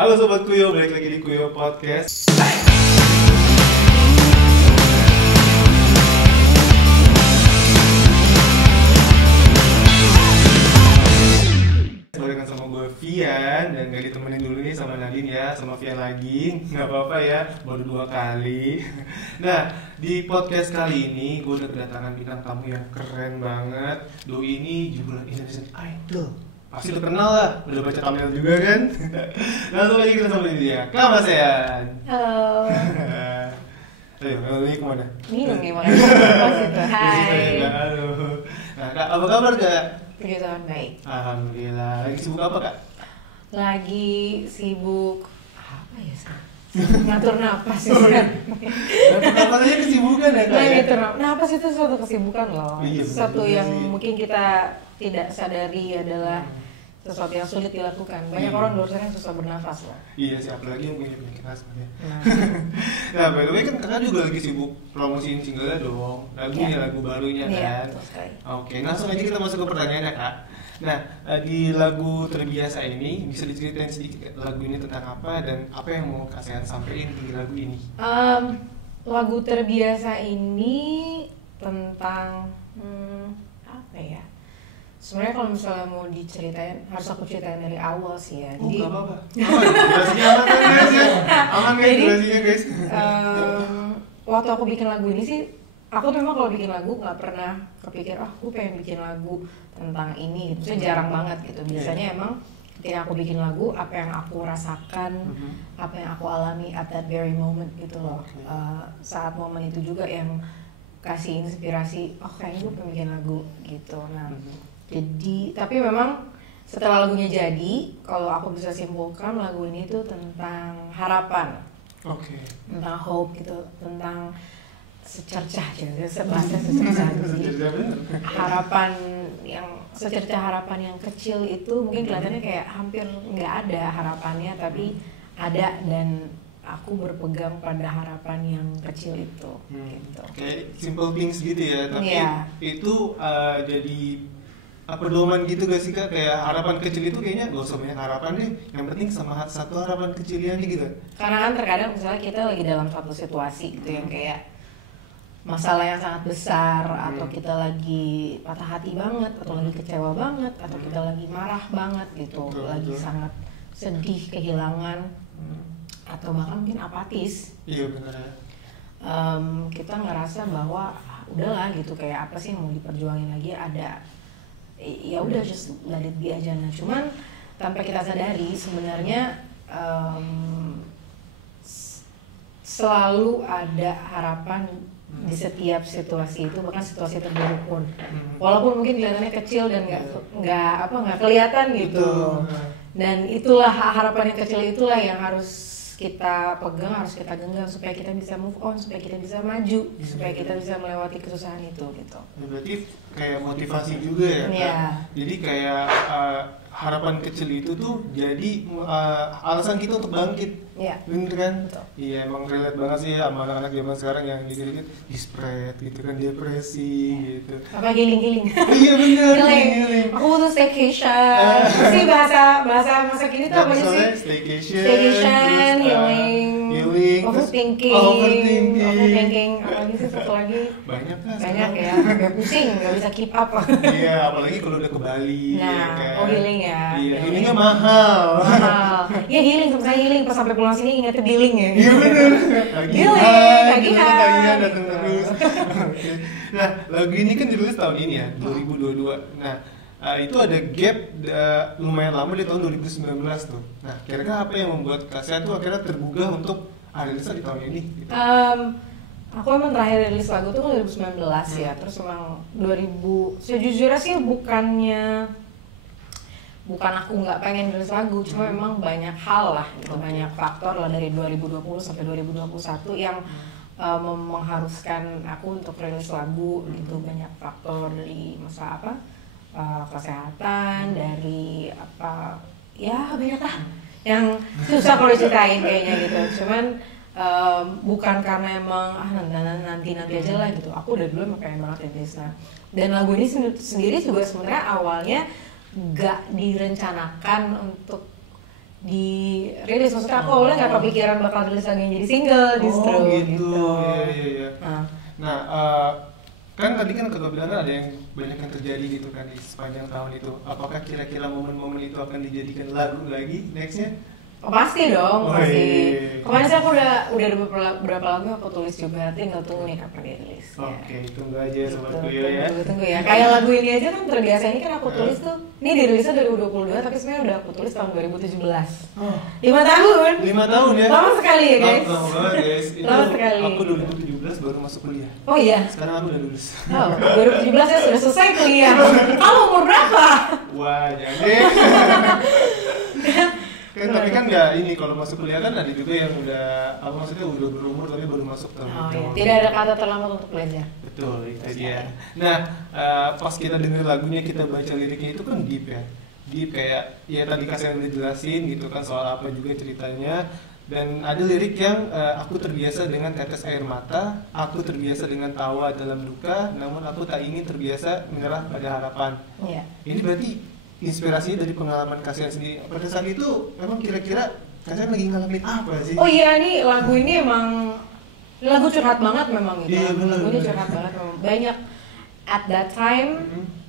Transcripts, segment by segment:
Halo Sobat Kuyo, balik lagi di Kuyo Podcast. Barengan sama gue Vian, dan gak ditemenin dulu nih sama Nadine ya, sama Vian lagi. Gak apa-apa ya, baru 2 kali. Nah, di podcast kali ini gue udah kedatangan bintang tamu yang keren banget. Doi ini judul Indonesian Idol. Pasti udah kenal lah, udah baca thumbnail juga kan. Langsung aja kita sama dia. Kak Mas Yan. Halo. Ayo, ini kemana? Minum nih makanya. Hai. Halo. Nah Kak, apa kabar Kak? Puji Tuhan baik. Alhamdulillah. Lagi sibuk apa Kak? Lagi sibuk apa ya sih? Ngatur napas sih kan. Katanya kesibukan ya Kak? Ngatur napas itu suatu kesibukan loh. Iya, Sesuatu betul yang sih. mungkin kita tidak sadari adalah sesuatu yang sulit dilakukan. Banyak Iya. orang di luar sana yang susah bernafas loh. Iya sih, apalagi yang punya penyakit asma ya. Nah, Nah, by the way kan Kakak juga lagi sibuk promosiin singlenya dong. Lagunya, Iya. lagu barunya iya, kan. betul sekali. Oke, langsung aja kita masuk ke pertanyaannya Kak. Nah, di lagu Terbiasa ini bisa diceritain sedikit lagu ini tentang apa dan apa yang mau Kak Sean sampaikan di lagu ini? Lagu Terbiasa ini tentang apa ya? Sebenarnya kalau misalnya mau diceritain, harus aku ceritain dari awal sih ya. Oh, Jadi nggak apa-apa. Durasinya aman kan guys ya? Aman kan Jadi, durasinya guys? Waktu aku bikin lagu ini sih, aku memang kalau bikin lagu nggak pernah kepikir, aku pengen bikin lagu tentang ini. Itu jarang banget gitu. Biasanya emang ketika aku bikin lagu, apa yang aku rasakan, apa yang aku alami at that very moment gitu loh. Saat momen itu juga yang kasih inspirasi, kayaknya gue pengen bikin lagu gitu. Nah, jadi tapi memang setelah lagunya jadi, kalau aku bisa simpulkan lagu ini tuh tentang harapan. Oke. Tentang hope gitu, tentang secercah aja, bahasa secercah itu sih. Harapan yang secercah harapan yang kecil itu mungkin kelihatannya kayak hampir nggak ada harapannya, tapi ada, dan aku berpegang pada harapan yang kecil itu. Gitu. Kayak simple things gitu ya, tapi Iya. itu jadi pedoman gitu gak sih Kak? Kayak harapan kecil itu kayaknya gak usah banyak harapan deh, yang penting sama satu harapan kecilnya aja gitu. Karena kan terkadang misalnya kita lagi dalam suatu situasi gitu yang kayak masalah yang sangat besar, atau kita lagi patah hati banget, atau lagi kecewa banget, atau kita lagi marah banget gitu, Betul, lagi betul. sangat sedih, kehilangan, atau bahkan mungkin apatis. Iya benar ya. Kita ngerasa bahwa udahlah gitu, kayak apa sih yang mau diperjuangin lagi, ada ya udah just let it be aja. Nah, cuman tanpa kita sadari sebenarnya selalu ada harapan di setiap situasi itu, bahkan situasi terburuk pun, walaupun mungkin kelihatannya kecil dan nggak kelihatan gitu. Dan itulah harapan yang kecil, itulah yang harus kita pegang, harus kita genggam supaya kita bisa move on, supaya kita bisa maju, supaya kita bisa melewati kesusahan itu gitu. Berarti kayak motivasi juga ya Kak? Iya. Jadi kayak harapan kecil itu tuh jadi alasan kita untuk bangkit. Iya. Bener kan? Betul. Iya, emang relate banget sih sama anak-anak zaman sekarang yang dikit-dikit dispread gitu kan, depresi gitu. Apa healing? Iya bener, Healing. Aku butuh staycation. Sih bahasa masa kini tuh apa sih? Staycation, Staycation, healing, overthinking. Apalagi sih satu lagi banyak kan? banyak ya, sampai pusing, nggak bisa keep up. Iya, apalagi kalau udah ke Bali. Nah, kan? healing ya. Iya, healingnya mahal. Ya healing, sama saya healing pas sampai pulang sini ingetnya billing ya. Iya bener. Tagihan datang terus. Oke. Nah, lagu ini kan dirilis tahun ini ya, 2022. Nah, itu ada gap lumayan lama di tahun 2019 tuh. Nah, kira-kira apa yang membuat Kak Sean tuh akhirnya tergugah untuk rilisnya di tahun ini? Gitu. Aku emang terakhir rilis lagu tuh kan 2019 ya. Terus emang 2000, sejujurnya sih bukan aku nggak pengen nulis lagu, cuma memang banyak hal lah gitu, banyak faktor lah dari 2020 sampai 2021 yang mengharuskan aku untuk rilis lagu gitu. Banyak faktor dari kesehatan, dari ya banyak lah yang susah kalau diceritain kayaknya gitu. Cuman bukan karena emang nanti aja lah gitu. Aku udah dulu emang pengen banget nulis. Dan lagu ini sendiri juga sebenarnya awalnya gak direncanakan untuk dirilis. Maksudnya aku awalnya nggak kepikiran bakal rilis lagi yang jadi single justru. Oh gitu. Iya. Nah, kan tadi kan kakak bilang kan ada yang banyak yang terjadi gitu kan di sepanjang tahun itu. Apakah kira-kira momen-momen itu akan dijadikan lagu lagi nextnya? Oh pasti dong, pasti. iya. Kemarin sih aku udah ada beberapa lagu aku tulis juga, tinggal tunggu nih kapan dirilis. Oke, tunggu aja sobat Kuyo ya. Tunggu ya. Kayak lagu ini aja kan terbiasa, ini kan aku tulis tuh, ini dirilisnya 2022 tapi sebenarnya udah aku tulis tahun 2017. 5 tahun. 5 tahun ya. Lama sekali ya guys. Lama banget guys. Itu Lama sekali. aku 2017 baru masuk kuliah. Oh iya. Sekarang aku udah lulus. Oh, 2017 ya sudah selesai kuliah. Kamu umur berapa? Wah, jadi kan tapi kan nggak ini kalau masuk kuliah kan ada juga yang udah apa maksudnya udah berumur tapi baru masuk tahun. Oh iya. Tidak ada kata terlambat untuk belajar. Betul, itu dia. Nah, pas kita denger lagunya, kita baca liriknya itu kan deep ya. Deep kayak ya tadi Kak udah jelasin gitu kan soal apa juga ceritanya. Dan ada lirik yang aku terbiasa dengan tetes air mata, aku terbiasa dengan tawa dalam duka, namun aku tak ingin terbiasa menyerah pada harapan. Iya. Ini berarti inspirasinya dari pengalaman kalian sendiri. Pada saat itu memang kira-kira kalian lagi ngalamin apa sih? Oh iya, nih lagu ini emang lagu curhat banget memang gitu. Iya, bener, lagu ini bener. curhat banget memang. Banyak at that time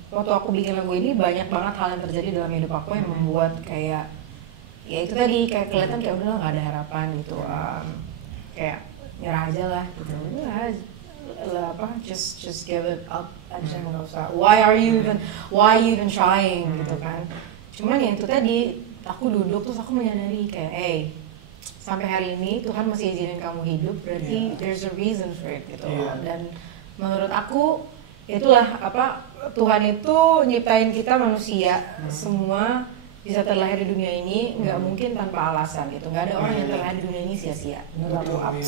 waktu aku bikin lagu ini banyak banget hal yang terjadi dalam hidup aku yang membuat kayak ya itu tadi kayak kelihatan kayak udah nggak ada harapan gitu. Kayak nyerah aja lah gitu. Udah apa just give it up aja, nggak usah why you even trying gitu kan. Cuman ya itu tadi aku duduk terus aku menyadari kayak sampai hari ini Tuhan masih izinin kamu hidup, berarti there's a reason for it gitu. Dan menurut aku itulah apa Tuhan itu nyiptain kita manusia semua bisa terlahir di dunia ini nggak mungkin tanpa alasan gitu. Nggak ada orang yang terlahir di dunia ini sia-sia menurut aku.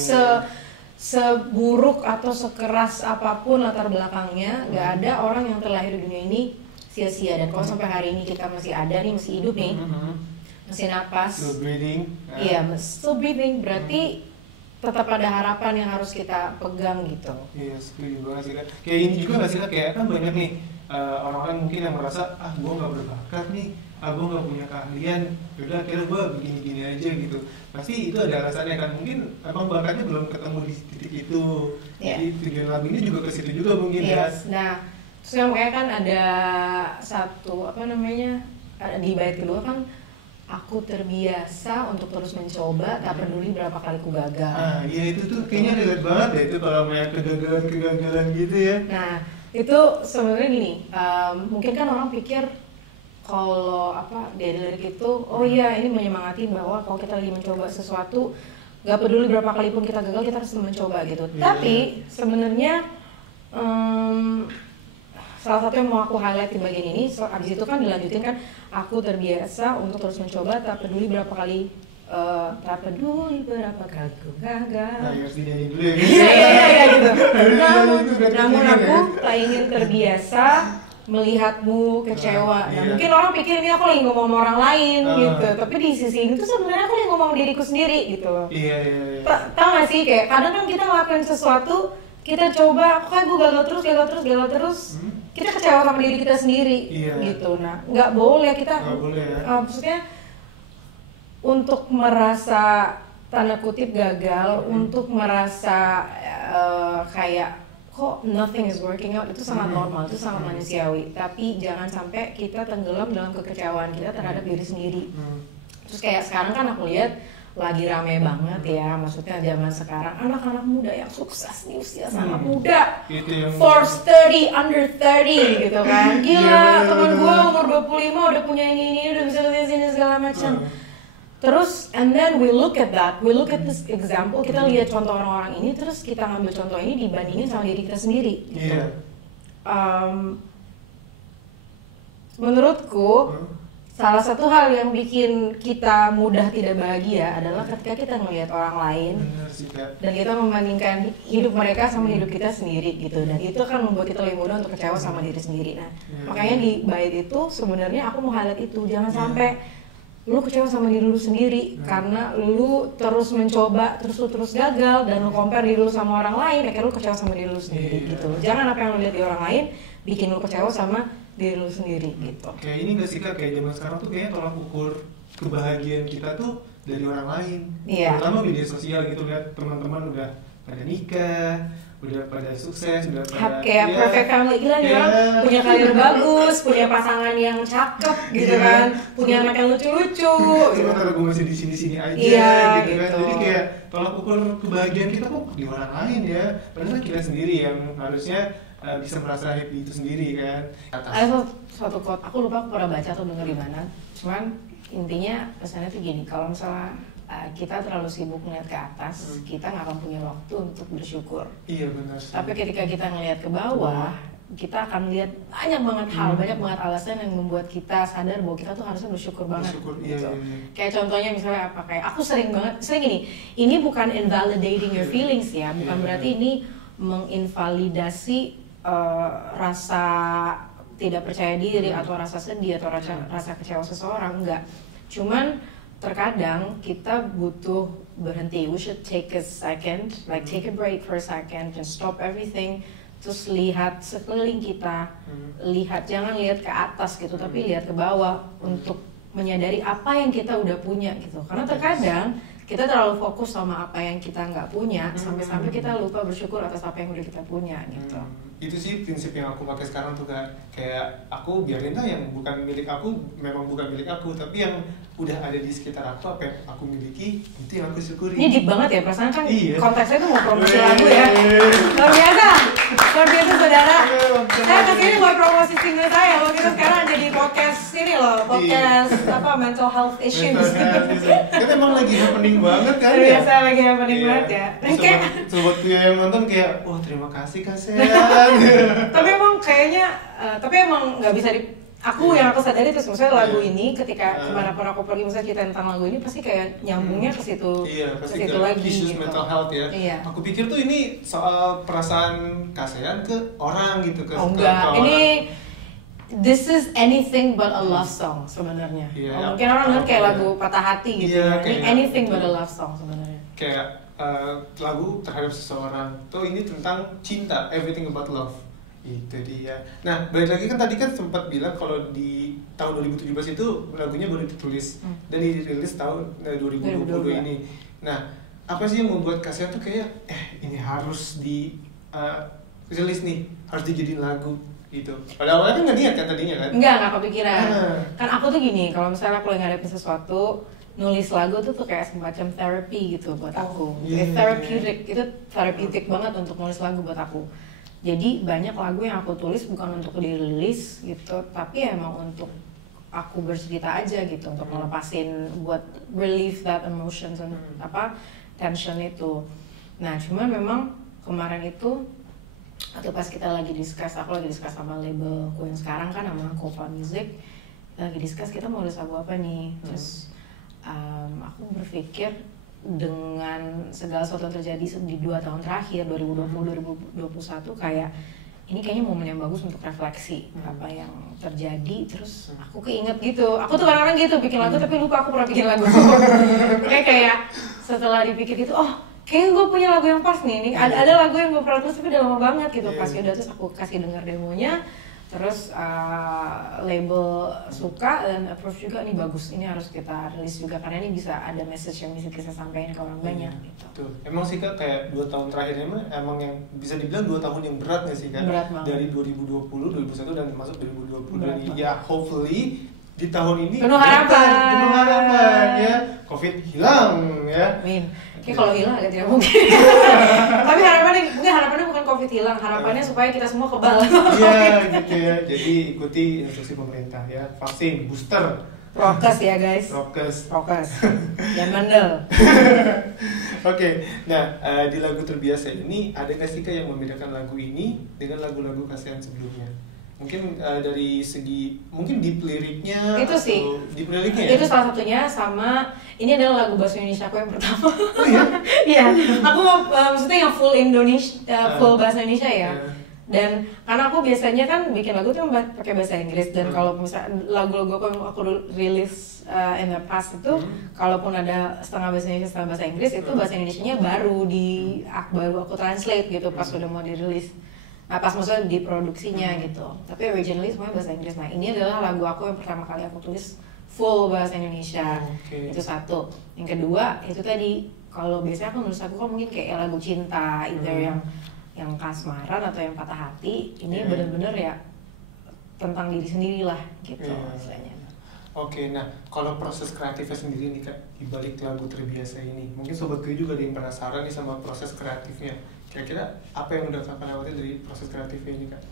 Seburuk atau sekeras apapun latar belakangnya, nggak ada orang yang terlahir di dunia ini sia-sia. Dan kalau sampai hari ini kita masih ada nih, masih hidup nih, masih napas, Still breathing. iya, still breathing, berarti tetap ada harapan yang harus kita pegang gitu. Iya, setuju banget sih Kak. Kayak ini juga nggak sih Kak, kayak kan banyak nih orang-orang mungkin yang merasa gue nggak berbakat nih, gue nggak punya keahlian, yaudah akhirnya gue begini-gini aja gitu. Pasti itu ada alasannya kan, mungkin emang bakatnya belum ketemu di titik itu. Jadi tujuan lagu ini juga ke situ juga mungkin kan. Nah, terus yang makanya kan ada satu apa namanya di bait kedua kan, aku terbiasa untuk terus mencoba, tak peduli berapa kali ku gagal. Iya itu tuh kayaknya relate banget ya itu kalau yang kegagalan gitu ya. Nah, itu sebenarnya gini, mungkin kan orang pikir kalau apa dari lirik itu, oh iya ini menyemangati bahwa kalau kita lagi mencoba sesuatu, gak peduli berapa kali pun kita gagal, kita harus mencoba gitu. Tapi sebenarnya salah satu yang mau aku highlight di bagian ini, abis itu kan dilanjutin kan, aku terbiasa untuk terus mencoba, tak peduli berapa kali ku gagal. Nah, harus dinyanyi dulu ya. Iya gitu. Namun aku tak ingin terbiasa melihatmu kecewa. Nah, mungkin orang pikir ini aku lagi ngomong sama orang lain gitu. Tapi di sisi ini tuh sebenarnya aku lagi ngomong diriku sendiri gitu loh. Iya. Tahu gak sih kayak kadang kan kita ngelakuin sesuatu, kita coba, kok gue gagal terus. Kita kecewa sama diri kita sendiri gitu. Nah, nggak boleh kita. Nggak boleh ya. Maksudnya untuk merasa tanda kutip gagal, untuk merasa kayak kok nothing is working out, itu sangat normal, itu sangat manusiawi. Tapi jangan sampai kita tenggelam dalam kekecewaan kita terhadap diri sendiri. Terus kayak sekarang kan aku lihat lagi rame banget ya, maksudnya zaman sekarang anak-anak muda yang sukses di usia sangat muda, Forbes 30, under 30 gitu kan. Gila, teman gue umur 25 udah punya ini udah bisa kesini segala macam. Terus, and then we look at this example, kita lihat contoh orang-orang ini, terus kita ngambil contoh ini dibandingin sama diri kita sendiri. Gitu. Menurutku, salah satu hal yang bikin kita mudah tidak bahagia adalah ketika kita melihat orang lain dan kita membandingkan hidup mereka sama hidup kita sendiri gitu, dan itu akan membuat kita lebih mudah untuk kecewa sama diri sendiri. Nah, makanya di bait itu sebenarnya aku mau highlight itu, jangan sampai lu kecewa sama diri lu sendiri karena lu terus mencoba, terus gagal, dan lu compare diri lu sama orang lain, akhirnya lu kecewa sama diri lu sendiri gitu. Jangan apa yang lu lihat di orang lain bikin lu kecewa sama diri lu sendiri gitu. Kayak ini gak sih Kak, kayak zaman sekarang tuh kayaknya tolak ukur kebahagiaan kita tuh dari orang lain. Iya. Terutama media sosial gitu, lihat teman-teman udah pada nikah, udah pada sukses, udah pada kayak perfect family, gila nih orang punya karir bagus, punya pasangan yang cakep gitu kan, punya anak yang lucu-lucu. Sementara gue masih di sini-sini aja, gitu kan. Jadi kayak tolak ukur kebahagiaan kita kok di orang lain ya. Padahal kita sendiri yang harusnya bisa merasa happy itu sendiri kan. Ada suatu quote, aku lupa aku pernah baca atau denger di mana. Cuman intinya pesannya tuh gini, kalau misalnya kita terlalu sibuk melihat ke atas, kita nggak akan punya waktu untuk bersyukur. Iya benar. Tapi ketika kita ngelihat ke bawah, kita akan lihat banyak banget hal, banyak banget alasan yang membuat kita sadar bahwa kita tuh harusnya bersyukur banget. Iya. Kayak contohnya misalnya apa, kayak aku sering gini, ini bukan invalidating your feelings ya, bukan berarti ini menginvalidasi rasa tidak percaya diri atau rasa sedih atau rasa kecewa seseorang, enggak. Cuman terkadang kita butuh berhenti. We should take a second, like take a break for a second and stop everything. Terus lihat sekeliling kita, jangan lihat ke atas gitu, tapi lihat ke bawah untuk menyadari apa yang kita udah punya gitu. Karena terkadang kita terlalu fokus sama apa yang kita nggak punya, sampai-sampai kita lupa bersyukur atas apa yang udah kita punya gitu. Itu sih prinsip yang aku pakai sekarang tuh kan, kayak aku biarin lah yang bukan milik aku, memang bukan milik aku, tapi yang udah ada di sekitar aku, apa yang aku miliki, itu yang aku syukuri. Ini deep banget ya, perasaan kan konteksnya tuh mau promosi lagu ya. Luar biasa saudara. Saya kesini buat promosi single saya, waktu itu sekarang ada di podcast ini loh, podcast mental health issues. Kan emang lagi happening banget kan ya. Biasa lagi happening banget ya. Sobat gue yang nonton kayak, wah terima kasih Kak Sen. Tapi emang kayaknya, tapi emang nggak bisa yang aku sadari terus, misalnya lagu ini ketika kemanapun aku pergi, misalnya kita tentang lagu ini pasti kayak nyambungnya ke situ, ke situ lagi issues gitu. Mental health ya. Iya. Aku pikir tuh ini soal perasaan kasean ke orang gitu, ke enggak, ini this is anything but a love song sebenarnya. Mungkin orang dengar kayak lagu patah hati gitu ya. Ini anything but a love song sebenarnya. Kayak lagu terhadap seseorang tuh, ini tentang cinta, everything about love. Itu dia. Nah, balik lagi kan tadi kan sempat bilang kalau di tahun 2017 itu lagunya baru ditulis dan dirilis tahun 2020 ini. Nah, apa sih yang membuat Kasian tuh kayak ini harus di rilis nih, harus dijadiin lagu gitu. Pada awalnya kan nggak niat kan tadinya kan? Nggak kepikiran. Kan aku tuh gini, kalau misalnya aku lagi ngadepin sesuatu, nulis lagu tuh kayak semacam therapy gitu buat aku. Therapeutic banget untuk nulis lagu buat aku. Jadi banyak lagu yang aku tulis bukan untuk dirilis gitu, tapi emang untuk aku bercerita aja gitu, untuk ngelepasin, buat relieve that emotions and tension itu. Nah cuman memang kemarin itu waktu pas kita lagi discuss, aku lagi discuss sama label aku yang sekarang kan, sama Kova Music, lagi discuss kita mau nulis lagu apa nih. Terus aku berpikir dengan segala sesuatu yang terjadi di 2 tahun terakhir 2020-2021, kayak ini kayaknya momen yang bagus untuk refleksi apa yang terjadi. Terus aku keinget gitu, aku tuh kadang-kadang gitu bikin lagu tapi lupa aku pernah bikin lagu. kayak setelah dipikir gitu, kayaknya gue punya lagu yang pas nih. Ada lagu yang gue pernah tulis tapi udah lama banget gitu. Pas udah terus aku kasih denger demonya, terus label suka dan approve juga, nih bagus, ini harus kita rilis juga karena ini bisa ada message yang bisa kita sampaikan ke orang banyak gitu. Tuh. Emang sih Kak, kayak 2 tahun terakhir emang yang bisa dibilang 2 tahun yang berat nggak sih Kak? Berat banget. Dari 2020, 2021 dan masuk 2020 ini. Ya hopefully di tahun ini penuh harapan ya, COVID hilang ya. Amin. Kayak kalau hilang agak tidak mungkin. Tapi harapannya bukan COVID hilang, harapannya supaya kita semua kebal. Iya gitu ya. Jadi ikuti instruksi pemerintah ya, vaksin, booster. Prokes ya guys. Prokes. Jangan bandel. Oke, nah di lagu Terbiasa ini ada nggak sih Kak yang membedakan lagu ini dengan lagu-lagu Kasian sebelumnya? Mungkin dari segi mungkin deep liriknya, itu sih deep liriknya ya? Itu salah satunya. Sama ini adalah lagu bahasa Indonesia aku yang pertama. Oh iya? Iya, aku maksudnya yang full Indonesia, full bahasa Indonesia ya. Dan karena aku biasanya kan bikin lagu tuh pakai bahasa Inggris, dan kalau misalnya lagu-lagu aku rilis in the past itu, kalaupun ada setengah bahasa Indonesia setengah bahasa Inggris, itu bahasa Indonesianya baru aku translate gitu pas udah mau dirilis. Nah, pas maksudnya di produksinya gitu. Tapi originally semuanya bahasa Inggris. Nah, ini adalah lagu aku yang pertama kali aku tulis full bahasa Indonesia. Oke. Itu satu. Yang kedua itu tadi, kalau biasanya aku nulis lagu kan mungkin kayak lagu cinta, either yang kasmaran atau yang patah hati. Ini bener-bener ya tentang diri sendiri lah gitu istilahnya. Oke, nah kalau proses kreatifnya sendiri nih Kak, di balik lagu Terbiasa ini, mungkin Sobat Gue juga ada yang penasaran nih sama proses kreatifnya. Kira-kira apa yang udah Kakak lewatin dari proses kreatifnya ini Kak?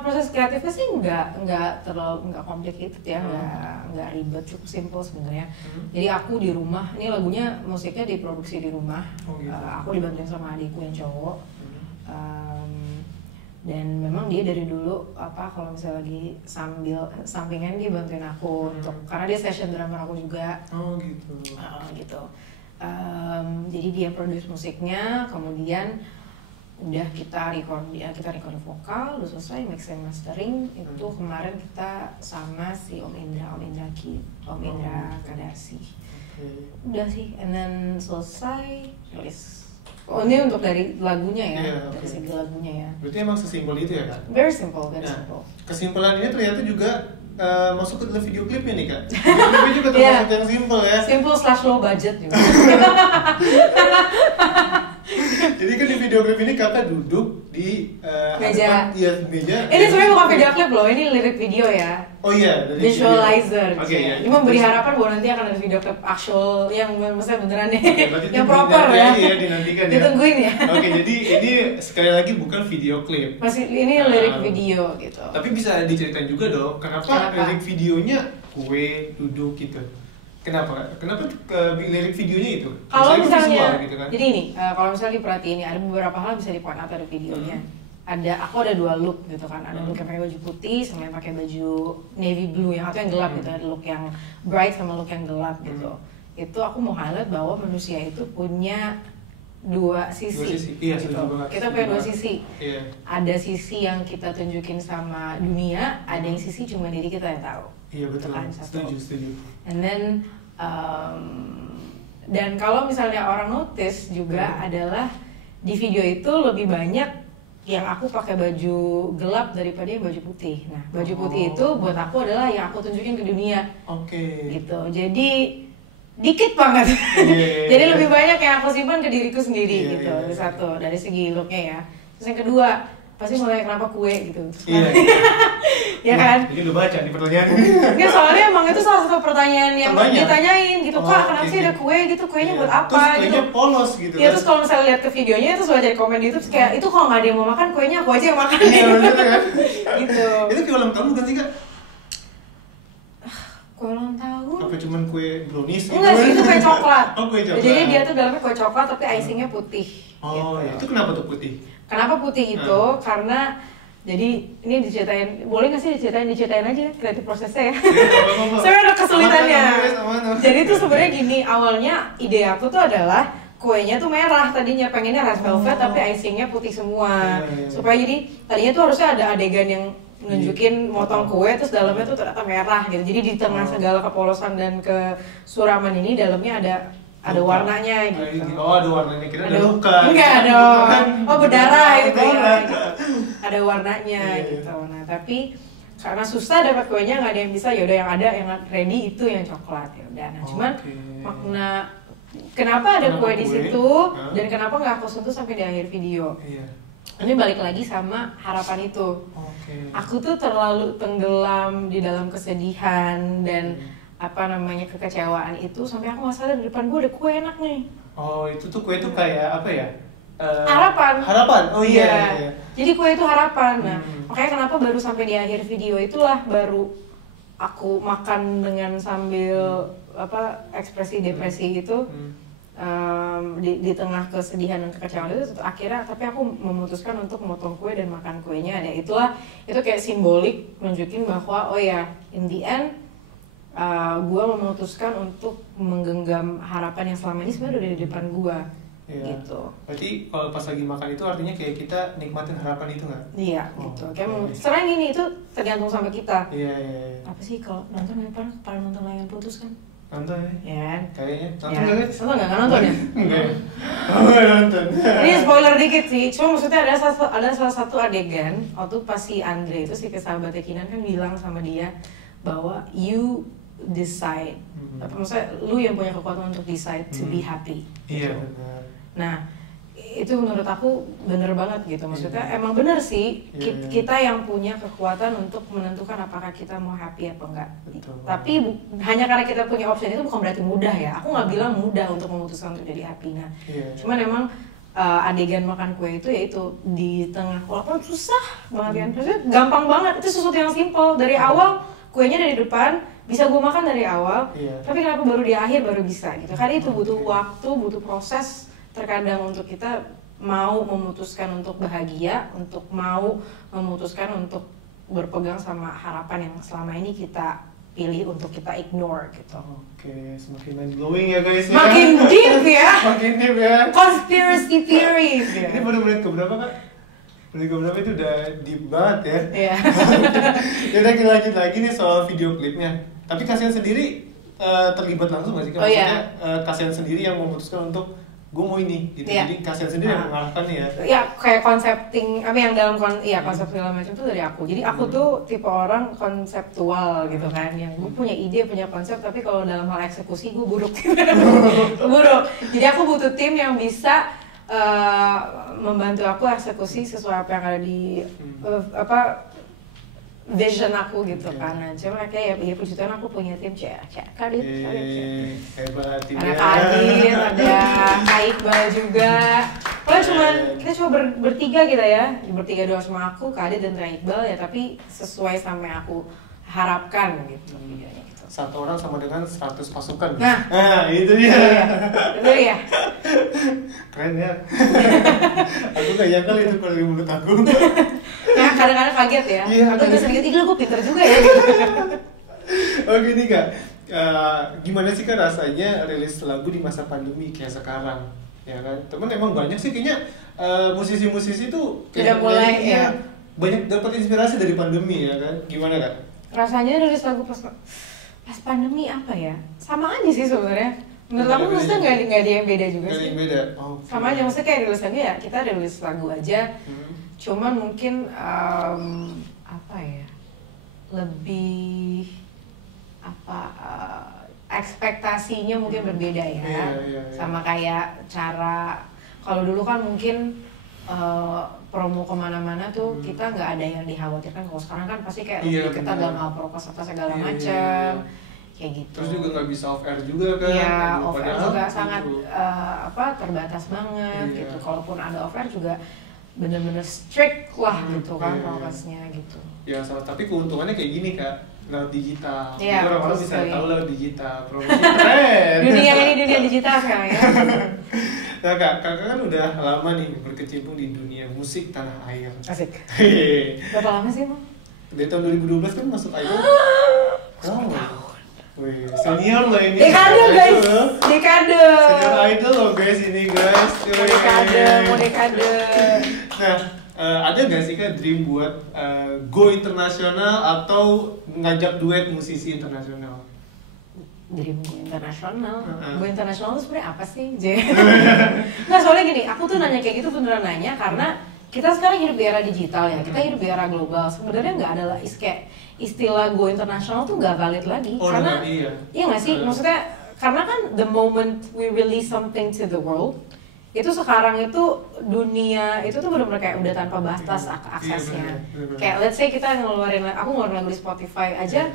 Proses kreatifnya sih nggak terlalu complicated ya, nggak ribet, cukup simple sebenarnya. Jadi aku di rumah, ini lagunya musiknya diproduksi di rumah. Gitu. Aku dibantuin sama adikku yang cowok. Dan memang dia dari dulu kalau misalnya lagi sampingan dia bantuin aku untuk, karena dia session drummer aku juga. Gitu. Jadi dia produce musiknya, kemudian udah kita record vokal, udah selesai mix and mastering. Itu kemarin kita sama si Om Indra Kadarsi. Udah sih, and then selesai rilis. Ini untuk dari lagunya ya, dari segi lagunya ya. Berarti emang sesimpel itu ya Kak? Very simple, very simple. Kesimpulan ini ternyata juga masuk ke dalam video klipnya nih Kak. Video klipnya juga termasuk yang simple ya. Simple / low budget juga. Jadi kan di video klip ini Kakak duduk di meja. Meja. Ini sebenarnya bukan video klip loh, ini lirik video ya. Oh iya, dari visualizer. Oke. Ini memberi harapan bahwa nanti akan ada video klip actual yang maksudnya beneran nih, yang itu proper ya. Dinantikan ya. Ditungguin ya. Oke, jadi ini sekali lagi bukan video klip. Masih ini lirik video gitu. Tapi bisa diceritain juga dong, kenapa lirik videonya kue duduk gitu. Kenapa lirik videonya itu? Kalau misalnya, gitu kan? jadi ini, kalau misalnya diperhatiin nih, ada beberapa hal bisa di point out dari videonya. Aku ada dua look gitu kan, ada look yang pakai baju putih sama yang pakai baju navy blue atau yang gelap gitu, ada look yang bright sama look yang gelap gitu. Itu aku mau highlight bahwa manusia itu punya dua sisi. Iya, gitu. Kita punya dua sisi. Iya. Ada sisi yang kita tunjukin sama dunia, ada yang sisi cuma diri kita yang tahu. Iya betul. Kan, setuju. And then dan kalau misalnya orang notice juga adalah di video itu lebih banyak yang aku pakai baju gelap daripada yang baju putih. Nah, baju putih itu buat aku adalah yang aku tunjukin ke dunia. Gitu. Jadi dikit banget. Jadi lebih banyak yang aku simpan ke diriku sendiri gitu. Satu dari segi looknya ya. Terus yang kedua pasti mulai kenapa kue gitu. Ya kan? Jadi udah baca di pertanyaan. Nggak, soalnya emang itu salah satu pertanyaan yang ditanyain gitu. Kak, kenapa sih ada kue gitu? Kuenya buat apa? Terus kuenya polos gitu. Ya terus kalau misalnya lihat ke videonya itu sudah jadi komen di YouTube kayak itu kalau nggak ada yang mau makan kuenya aku aja yang makan. Iya benar kan? Gitu. Itu kue ulang tahun bukan sih Kak? Kue ulang tahun? Apa cuman kue brownies gitu? Enggak sih, itu kue coklat. Kue coklat. Jadi dia tuh dalamnya kue coklat tapi icingnya putih. Ya. Itu kenapa tuh putih? Kenapa putih itu? Karena jadi ini diceritain, boleh nggak sih diceritain aja kreatif prosesnya ya? Sebenarnya ada kesulitannya. Jadi tuh sebenarnya gini, awalnya ide aku tuh adalah kuenya tuh merah tadinya, pengennya red velvet tapi icingnya putih semua. Supaya jadi tadinya tuh harusnya ada adegan yang nunjukin motong kue terus dalamnya tuh ternyata merah gitu. Jadi di tengah segala kepolosan dan kesuraman ini dalamnya ada warnanya gitu. Oh, ada warnanya, kira ada luka. Enggak dong. Oh, berdarah gitu ya. Ada warnanya gitu. Nah, tapi karena susah dapat kuenya, nggak ada yang bisa, yaudah yang ada yang ready itu yang coklat ya udah. Nah, cuman makna kenapa ada kue di situ dan kenapa nggak aku sentuh sampai di akhir video. Ini balik lagi sama harapan itu. Aku tuh terlalu tenggelam di dalam kesedihan dan kekecewaan itu sampai aku nggak sadar di depan gue ada kue enak nih. Oh, itu tuh kue tuh kayak apa ya? Harapan. Oh iya. Jadi kue itu harapan. Nah, makanya kenapa baru sampai di akhir video itulah baru aku makan dengan sambil ekspresi depresi gitu. Di tengah kesedihan dan kekecewaan itu akhirnya tapi aku memutuskan untuk memotong kue dan makan kuenya. Dan itu kayak simbolik nunjukin bahwa in the end gue memutuskan untuk menggenggam harapan yang selama ini sebenarnya udah di depan gue. Gitu. Berarti kalau pas lagi makan itu artinya kayak kita nikmatin harapan itu nggak? Iya, gitu. Kayak selain ini itu tergantung sama kita. Iya. Apa sih kalau nonton pernah nonton Layangan Putus kan? Nonton ya? Kayaknya. Nonton nggak? Nggak nonton ya? Nggak nonton. Ini spoiler dikit sih. Cuma maksudnya ada salah satu adegan waktu pas si Andre itu si sahabatnya Kinan kan bilang sama dia bahwa you decide. Maksudnya lu yang punya kekuatan untuk decide to be happy. Iya gitu. benar. Nah, itu menurut aku bener banget gitu. Maksudnya emang bener sih kita yang punya kekuatan untuk menentukan apakah kita mau happy apa enggak. Betul. Tapi hanya karena kita punya option itu bukan berarti mudah ya. Aku nggak bilang mudah untuk memutuskan untuk jadi happy. Nah, cuman emang adegan makan kue itu yaitu di tengah, walaupun susah banget kan, maksudnya gampang banget, itu sesuatu yang simple. Dari awal kuenya dari depan bisa gue makan dari awal, tapi kenapa baru di akhir baru bisa gitu. Karena itu butuh waktu, butuh proses terkadang untuk kita mau memutuskan untuk bahagia, untuk mau memutuskan untuk berpegang sama harapan yang selama ini kita pilih untuk kita ignore gitu. Oke, semakin mind blowing ya guys ya. Makin deep ya. Makin deep ya. Conspiracy theories. Ini baru menit keberapa Kak? Menit keberapa itu udah deep banget ya. Iya. Yaudah kita lanjut lagi nih soal video klipnya. Tapi Kasihan sendiri terlibat langsung nggak sih? Maksudnya Kasihan sendiri yang memutuskan untuk gue mau ini gitu. Jadi Kasihan sendiri yang mengarahkan nih ya. Ya kayak konsepting, yang dalam konsep segala macam itu dari aku. Jadi aku tuh tipe orang konseptual gitu kan, yang gue punya ide, punya konsep, tapi kalau dalam hal eksekusi gue buruk. Buruk. Jadi aku butuh tim yang bisa membantu aku eksekusi sesuai apa yang ada di vision aku gitu kan. Nah, cuma kayak ya puji Tuhan aku punya tim Kadit. Hebat tim ada Kadit, ada Kak Iqbal juga. Kalau kita cuma bertiga gitu ya, bertiga doang sama aku, Kadit dan Kak Iqbal ya, tapi sesuai sama yang aku harapkan gitu videonya gitu. Satu orang sama dengan 100 pasukan. Nah, itu dia. Itu ya. Keren ya. Aku gak nyangka itu kalau di mulut aku. Ya kadang-kadang kaget ya. Aku bisa dikit gue pinter juga ya. Oke nih Kak, gimana sih Kak rasanya rilis lagu di masa pandemi kayak sekarang? Ya kan, temen emang banyak sih kayaknya musisi-musisi tuh udah mulai ya. Banyak dapat inspirasi dari pandemi ya kan? Gimana Kak? Rasanya rilis lagu pas pandemi apa ya? Sama aja sih sebenarnya. Menurut aku maksudnya nggak ada yang beda juga sih. Nggak ada yang beda. Sama aja, maksudnya kayak rilis lagu ya kita rilis lagu aja. Cuman mungkin apa ya? Lebih ekspektasinya mungkin berbeda ya. Sama kayak cara kalau dulu kan mungkin promo kemana-mana tuh kita nggak ada yang dikhawatirkan. Kalau sekarang kan pasti kayak lebih ketat dalam hal prokes apa segala macam kayak gitu. Terus juga nggak bisa off air juga kan? Iya, off air juga sangat terbatas banget gitu. Kalaupun ada off air juga bener-bener strict lah gitu kan prokesnya gitu. Ya, tapi keuntungannya kayak gini Kak, lewat digital. Iya, orang-orang bisa tahu lewat digital. Promosi keren. Dunia digital sekarang ya. Nah kakak kan udah lama nih berkecimpung di dunia musik tanah air. Asik. Berapa lama sih Bang? Dari tahun 2012 kan masuk Idol. Wih, senior loh ini. Dekade guys. Dekade. Senior Idol loh guys ini guys. Mau dekade. Nah, ada nggak sih Kak dream buat go internasional atau ngajak duet musisi internasional? Dream go internasional. Go internasional itu sebenarnya apa sih? Nggak, soalnya gini, aku tuh nanya kayak gitu beneran nanya karena kita sekarang hidup di era digital ya, kita hidup di era global. Sebenarnya nggak ada lah kayak istilah go internasional tuh nggak valid lagi. Karena iya nggak sih? Maksudnya karena kan the moment we release something to the world, itu sekarang itu dunia itu tuh benar-benar kayak udah tanpa batas aksesnya. Kayak let's say kita aku ngeluarin lagu di Spotify aja,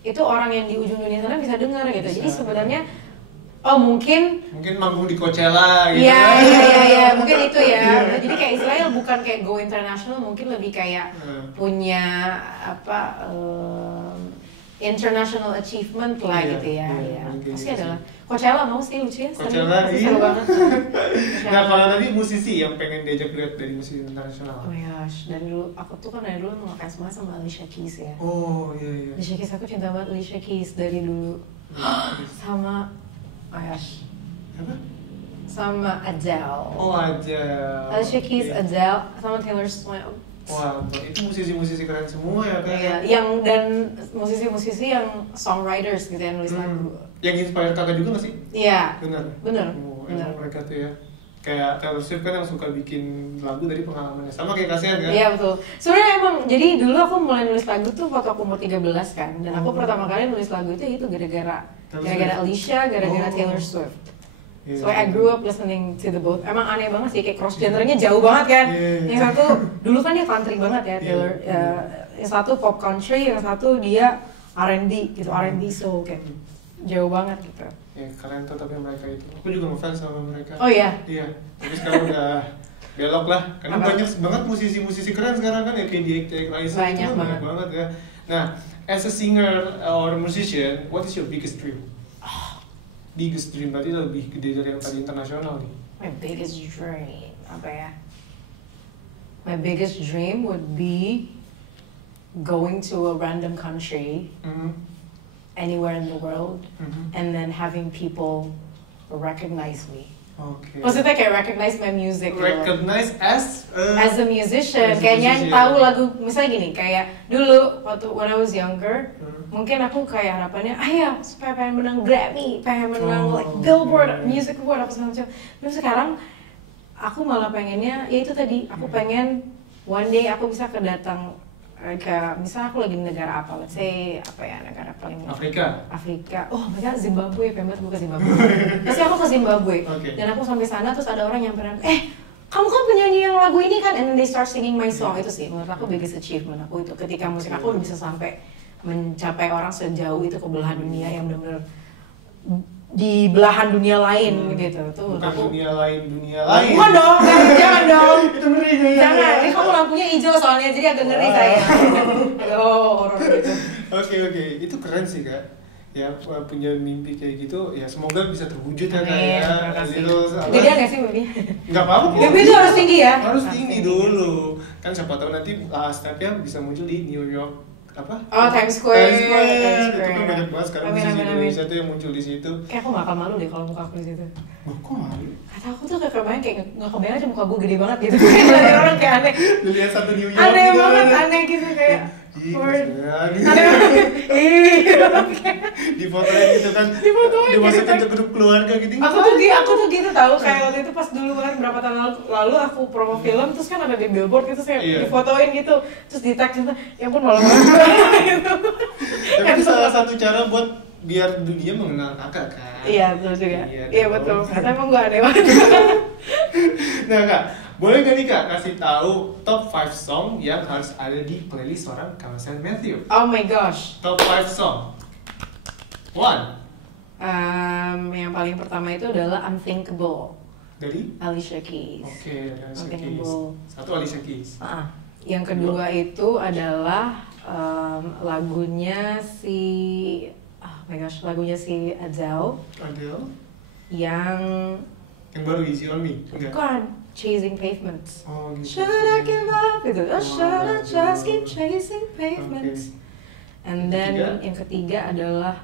itu orang yang di ujung dunia sana bisa dengar gitu. Jadi sebenarnya mungkin manggung di Coachella gitu. Iya, mungkin itu ya. Jadi kayak istilahnya bukan kayak go international, mungkin lebih kayak punya international achievement lah gitu ya. Pasti adalah Coachella mau sih lucu ya. Coachella seru banget. Nah, kalau tadi musisi yang pengen diajak duet dari musisi internasional. Oh ya, dari dulu aku tuh kan dari dulu ngefans banget sama Alicia Keys ya. Oh iya. Alicia Keys, aku cinta banget Alicia Keys dari dulu. Sama sama Adele. Oh Adele. Alicia Keys, Adele, sama Taylor Swift. Wah, itu musisi-musisi keren semua ya kan? Iya, dan musisi-musisi yang songwriters gitu yang nulis lagu. Yang inspire kakak juga nggak sih? Iya. Benar. Benar. Emang mereka tuh ya. Kayak Taylor Swift kan yang suka bikin lagu dari pengalamannya, sama kayak Kasihan kan? Iya betul. Sebenarnya emang jadi dulu aku mulai nulis lagu tuh waktu aku umur 13 kan. Dan aku pertama kali nulis lagu itu gara-gara Alicia, gara-gara Taylor Swift. So I grew up listening to the both. Emang aneh banget sih, kayak cross genre-nya jauh banget kan. Yang satu dulu kan dia country banget ya Taylor. Yang satu pop country, yang satu dia R&B gitu, R&B so kayak jauh banget gitu. Ya keren tuh tapi mereka itu. Aku juga ngefans sama mereka. Oh iya? Iya. Tapi sekarang udah belok lah. Karena banyak banget musisi-musisi keren sekarang kan ya, kayak Diek Raisa. Banyak banget ya. Nah, as a singer or a musician, what is your biggest dream? Biggest dream berarti lebih gede dari yang tadi internasional nih. My biggest dream apa ya? My biggest dream would be going to a random country, anywhere in the world, and then having people recognize me. Okay. Maksudnya kayak recognize my music. Recognize as a musician. Kayaknya tahu lagu, misalnya gini, kayak dulu waktu when I was younger, mungkin aku kayak harapannya, ya supaya pengen menang Grammy, pengen menang like Billboard, Music Award apa segala macam. Terus sekarang aku malah pengennya, ya itu tadi, aku pengen one day aku bisa kedatang kayak misalnya aku lagi di negara apa, let's say apa ya, negara paling Afrika, oh my god, Zimbabwe, pengen banget gue ke Zimbabwe. Terus aku ke Zimbabwe, dan aku sampai sana terus ada orang yang pernah, kamu kan penyanyi yang lagu ini kan, and then they start singing my song. Itu sih menurut aku biggest achievement aku itu, ketika musik aku udah bisa sampai mencapai orang sejauh itu ke belahan dunia yang benar-benar di belahan dunia lain gitu. Tuh bukan aku dunia lain. Bukan dong, jangan dong. Itu ngeri. Jangan, ini kamu lampunya hijau soalnya jadi agak ngeri saya. Horor gitu. Oke, itu keren sih Kak. Ya punya mimpi kayak gitu, ya semoga bisa terwujud ya Kak ya. Gede nggak sih mimpi? Nggak apa-apa. Mimpi itu harus tinggi ya. Harus tinggi dulu. Kan siapa tahu nanti step-nya bisa muncul di New York. Apa? Oh, Times Square. Itu kan banyak banget sekarang musisi Indonesia tuh yang muncul di situ. Kayak aku bakal malu deh kalau muka aku di situ. Kok malu? Kata aku tuh kayak kebayang kayak nggak kebayang aja muka gue gede banget gitu. Kayak orang kayak aneh. Lihat satu New York. Aneh banget, aneh gitu kayak. Aneh banget. Di fotonya gitu kan. Dimasukin ke grup keluarga gitu. Aku tuh gitu tahu, kayak waktu itu pas dulu kan berapa tahun lalu aku promo film, terus kan ada di billboard gitu, saya difotoin gitu, terus di tag gitu, ya ampun malu banget. Tapi itu salah satu cara buat biar dunia mengenal kakak kan. Iya betul juga. Iya betul. Karena emang gue aneh banget. Nah Kak, boleh gak nih Kak kasih tahu top 5 song yang harus ada di playlist seorang Kamasean Matthew? Oh my gosh. Top 5 song. 1. Yang paling pertama itu adalah Unthinkable. Dari? Alicia Keys. Oke, Alicia Keys. Satu Alicia Keys. Yang kedua itu adalah lagunya si Adele. Yang baru Easy on Me. Bukan, Chasing Pavements. Oh gitu. Should I give up? Gitu. Should I just keep chasing pavements? And then yang ketiga adalah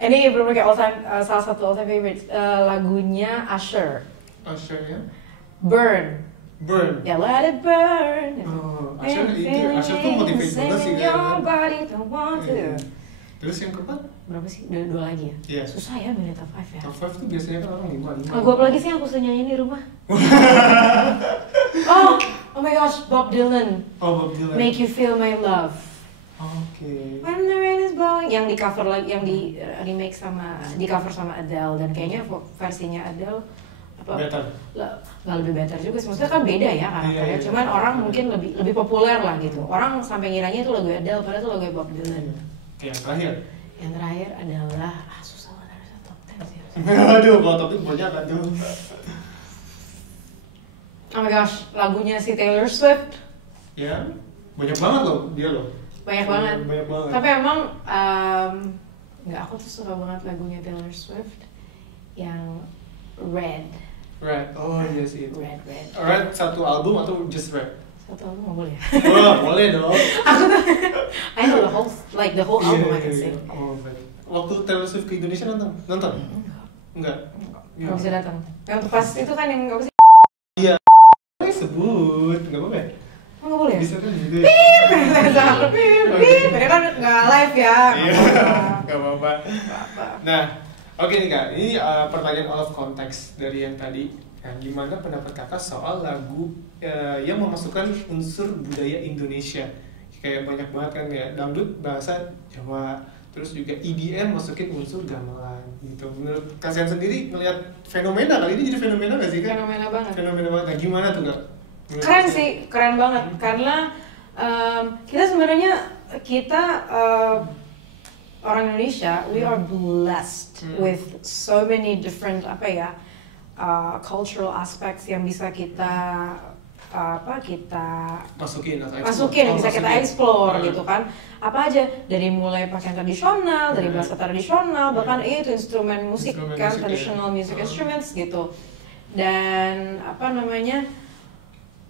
ini bener-bener kayak all time, salah satu all time favorite, lagunya Usher. Usher ya? Burn. Ya, let it burn. Usher tuh motivate banget sih kayaknya. Terus yang keempat? Berapa sih? Dua lagi ya? Iya. Susah ya milih top 5 ya? Top 5 tuh biasanya kan orang 5. Lagu apa lagi sih yang aku suka nyanyiin di rumah? Oh my gosh, Bob Dylan. Make You Feel My Love. Oke. When the rain is blowing, yang di cover lagi, yang di remake di cover sama Adele, dan kayaknya versinya Adele Better. Nggak lebih better juga sih, maksudnya kan beda ya karakternya. Cuman orang mungkin lebih populer lah gitu. Orang sampai ngiranya itu lagu Adele, padahal itu lagu Bob Dylan. Yang terakhir? Yang terakhir adalah susah banget harusnya top 10 sih. Aduh, kalau topik banyak kan tuh. Oh my gosh, lagunya si Taylor Swift. Ya, banyak banget loh dia loh. Banyak banget. Tapi emang nggak, aku tuh suka banget lagunya Taylor Swift yang Red. Oh iya sih itu. Red satu album atau just Red? Satu album nggak boleh ya? Oh boleh dong. Aku tuh, I know the whole album I can sing. Oh baik. Waktu Taylor Swift ke Indonesia nonton? Enggak. Nggak bisa datang. Yang pas itu kan yang nggak bisa. Iya. Sebut, nggak apa-apa. Nggak boleh ya? Bisa kan gitu. Ini kan nggak live ya. Iya. Nggak apa-apa. Nah, Oke nih Kak, ini pertanyaan out of context dari yang tadi. Nah, gimana pendapat Kakak soal lagu yang memasukkan unsur budaya Indonesia? Kayak banyak banget kan ya, dangdut bahasa Jawa, terus juga EDM masukin unsur gamelan gitu. Menurut kalian sendiri melihat fenomena kali ini jadi fenomena nggak sih Kak? Fenomena banget. Fenomena banget. Nah, gimana tuh Kak? Keren sih, keren banget. Karena kita sebenarnya orang Indonesia, we are blessed with so many different cultural aspects yang bisa kita masukin yang bisa kita explore gitu kan. Apa aja, dari mulai pakaian tradisional, dari bahasa tradisional, bahkan itu instrumen musik kan, traditional music instruments gitu. Dan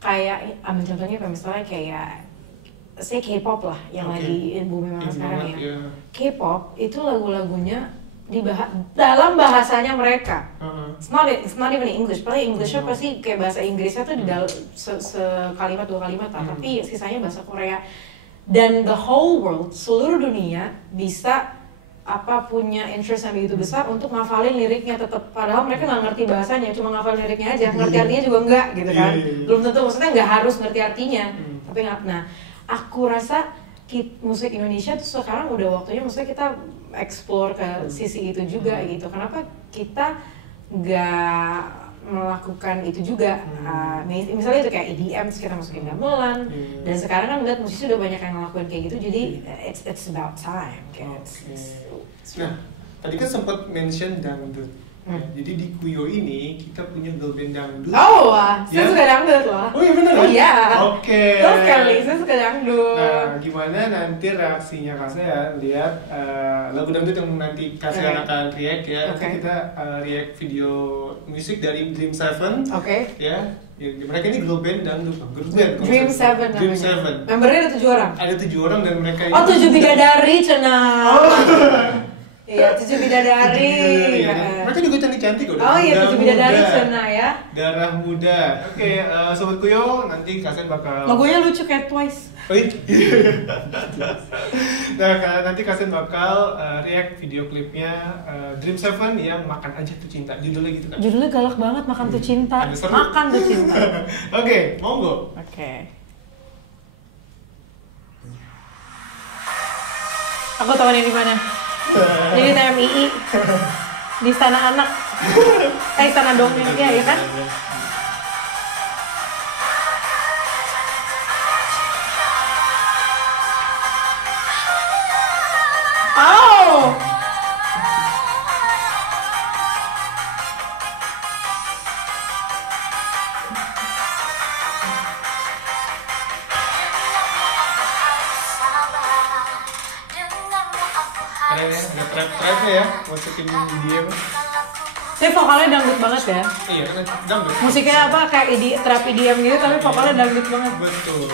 kayak ambil contohnya misalnya kayak K-pop lah yang lagi booming banget sekarang ya. Yeah. K-pop itu lagu-lagunya dalam bahasanya mereka. It's not even English. Paling Englishnya pasti kayak bahasa Inggrisnya tuh di dalam sekalimat dua kalimat tapi sisanya bahasa Korea. Dan the whole world, seluruh dunia bisa punya interest yang begitu besar untuk ngafalin liriknya tetap, padahal mereka nggak ngerti bahasanya, cuma ngafalin liriknya aja, ngerti artinya juga enggak gitu kan. Belum tentu, maksudnya nggak harus ngerti artinya, tapi nggak. Nah, aku rasa musik Indonesia tuh sekarang udah waktunya, maksudnya kita explore ke sisi itu juga gitu. Kenapa kita nggak melakukan itu juga? Misalnya itu kayak EDM, kita masukin gamelan, dan sekarang kan lihat musisi udah banyak yang ngelakuin kayak gitu, jadi it's about time. Nah, tadi kan sempat mention dangdut. Ya, jadi di Kuyo ini kita punya girl band dangdut. Saya suka dangdut loh. Oh iya benar. Iya. Oke. Terus sekali, saya suka dangdut. Nah, gimana nanti reaksinya Kak Sean lihat lagu dangdut yang nanti Kak Sean akan react ya. Nanti kita react video musik dari Dream Seven. Ya. Mereka ini girl band dangdut. Dream Seven. Dream Seven. Membernya ada 7 orang. Ada 7 orang dan mereka ini. 7 bidadari cenah. Iya, 7 bidadari. Mereka juga cantik-cantik kok. 7 bidadari cenah ya. Darah muda. Oke, Sobat Kuyo, nanti Kak Sean bakal logonya lucu kayak Twice. Nah, nanti Kak Sean bakal react video klipnya Dream Seven yang Makan Aja Tuh Cinta. Judulnya gitu kan? Judulnya galak banget, Makan Tuh Cinta. Makan Tuh Cinta. Oke, monggo. Aku tahu ini di mana. Ini TMII di Istana Anak, Istana Dongeng ya kan? Keren ya, ada trap-trapnya ya, masukin dia. Tapi vokalnya dangdut banget ya. Iya, dangdut. Musiknya kayak trap EDM gitu, tapi vokalnya dangdut banget. Betul.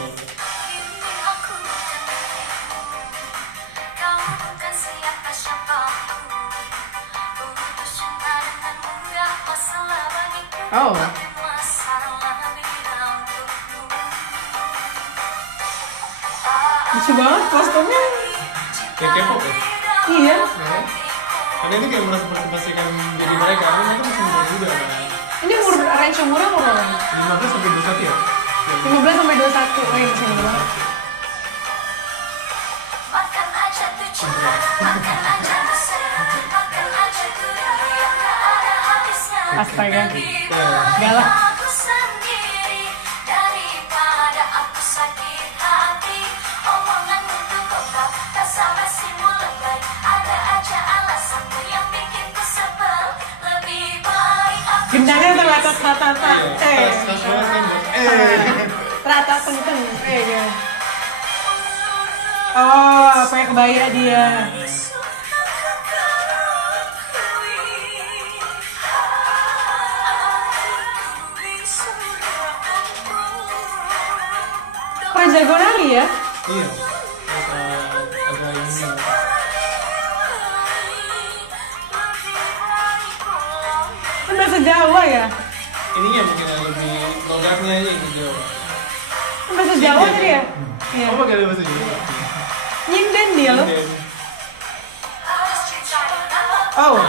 Lucu banget kostumnya. Kayak K-pop ya? Iya. Karena ini kayak merepresentasikan diri mereka, karena mereka masih muda juga kan? Ini range umurnya umur berapa? 15 sampai 21 ya? 15 sampai 21 range umurnya. Astaga, galak. Gendangnya terbatas rata-rata. Rata teng-teng. Pakai kebaya dia. Jago nari ya? Iya. Agak ini. Kan bahasa Jawa ya? Ininya mungkin lebih logatnya aja yang Jawa. Kan bahasa Jawa tadi ya? Iya. Oh, pakai bahasa Jawa. Nyinden dia loh. Oh.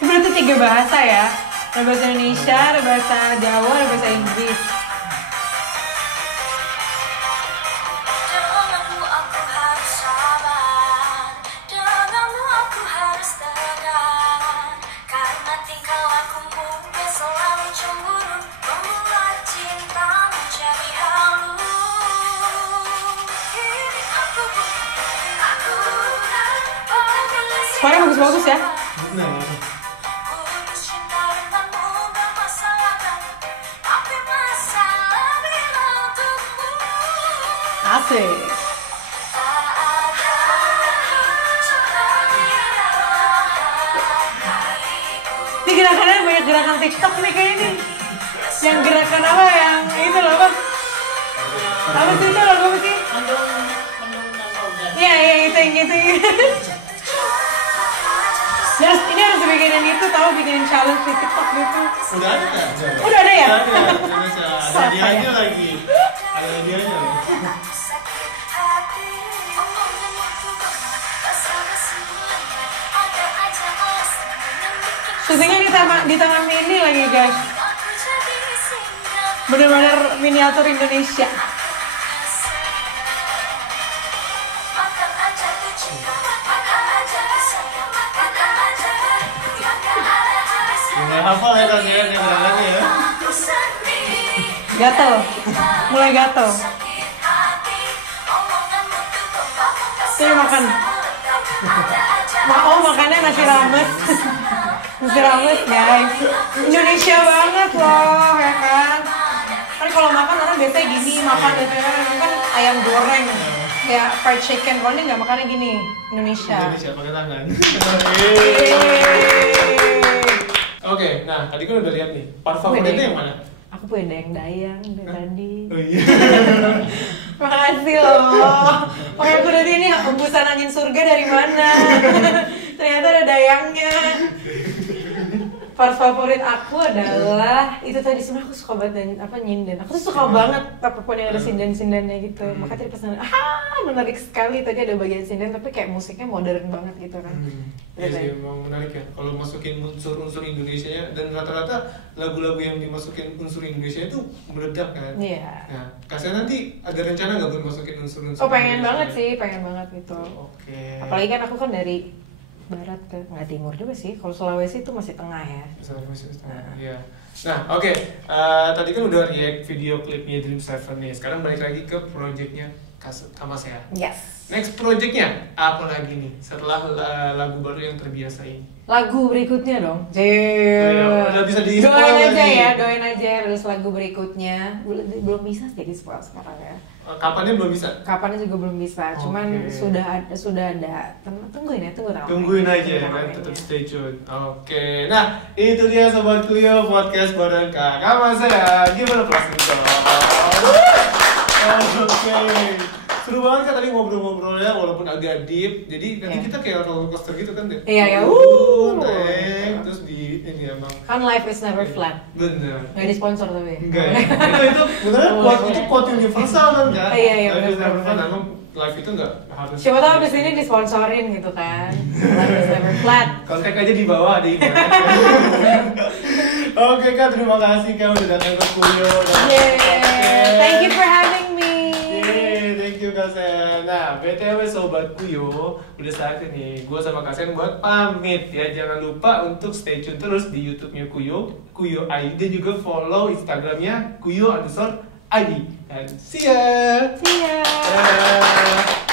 Berarti 3 bahasa ya? Ada bahasa Indonesia, ada bahasa Jawa, ada bahasa Inggris. Denganmu aku harus sabar, denganmu aku harus tegar, karena tingkah lakumu yang selalu cemburu membuat cinta menjadi halu. Kini aku Suaranya bagus-bagus ya? Nah, putus cinta denganmu dan masalah, tapi masalah bila untukmu. Asik. Ini gerakannya banyak gerakan TikTok nih kayaknya nih. Yang gerakan apa yang itu loh apa? Apa sih itu lagu apa sih? Iya itu yang gitu. Ini harus bikinin itu tahu bikinin challenge di TikTok gitu. udah ada. Udah ada ya? Ada hadiahnya lagi. Ada hadiahnya loh. Syutingnya di Taman Mini lagi guys. Bener-bener miniatur Indonesia. Mulai hafal ya kan ya gerakannya ya. Gatel. Mulai gatel. Ini makan. Oh makannya nasi rames. Nasi rames guys. Indonesia banget loh ya kan. Kan kalau makan orang biasanya gini makan biasanya kan ayam goreng. Kayak fried chicken. Kalau ini nggak makannya gini. Indonesia. Indonesia pakai tangan. Oke, nah tadi kan udah lihat nih. Part favoritnya yang mana? Aku punya dayang-dayang dari tadi. Oh iya. Makasih loh. Makanya aku dari ini hembusan angin surga dari mana? Ternyata ada dayangnya. Part favorit aku adalah itu tadi sebenarnya aku suka banget nyinden. Aku tuh suka banget apapun yang ada sinden-sindennya gitu. Makanya tadi pas menarik sekali tadi ada bagian sinden tapi kayak musiknya modern banget gitu kan. Iya sih emang menarik ya. Kalau masukin unsur-unsur Indonesia ya dan rata-rata lagu-lagu yang dimasukin unsur Indonesia itu meledak kan. Iya. Nah, kasihan nanti ada rencana nggak buat masukin unsur-unsur? Oh pengen Indonesia? banget sih, pengen banget gitu. Oke. Apalagi kan aku kan dari barat ke nggak timur juga sih. Kalau Sulawesi itu masih tengah ya. Iya. Nah, oke. Tadi kan udah react video klipnya Dream Seven nih. Sekarang balik lagi ke projectnya Kamasea. Yes. Next projectnya apa lagi nih? Setelah lagu baru yang terbiasa ini. Lagu berikutnya dong. Oh iya, udah bisa di spoil doain aja lagi. ya, doain aja rilis lagu berikutnya. Belum bisa jadi spoil sekarang ya. Kapannya belum bisa? Kapannya juga belum bisa. Cuman Oke. sudah ada. Tungguin ya, tunggu tanggal. Tungguin aja kan, tetap stay tune. Oke, nah itu dia Sobat Kuyo podcast bareng Kak Kamasea. Gimana perasaannya? Oke, seru banget kan tadi ngobrol-ngobrolnya walaupun agak deep. Jadi nanti Iya. kita kayak roller coaster gitu kan deh. Iya, ya. Naik, terus di ini emang. Kan life is never flat. Bener. Nggak disponsor tapi. Enggak ya. itu beneran quote universal kan Kak? Iya, iya, Life is bener, never bener. fun. Emang life itu nggak harus. Siapa tahu abis ini disponsorin gitu kan. Life is never flat. Kontak aja di bawah ada emailnya. Oke Kak, terima kasih Kak udah datang ke Kuyo. Yeah. Thank you for having me. Yeay, thank you Kak Sen. Nah, BTW Sobat Kuyo, udah saatnya nih gue sama Kak Sen buat pamit ya. Jangan lupa untuk stay tune terus di YouTube-nya Kuyo, Kuyo ID, dan juga follow Instagram-nya Kuyo_ID. Dan see ya. See ya. Dadah.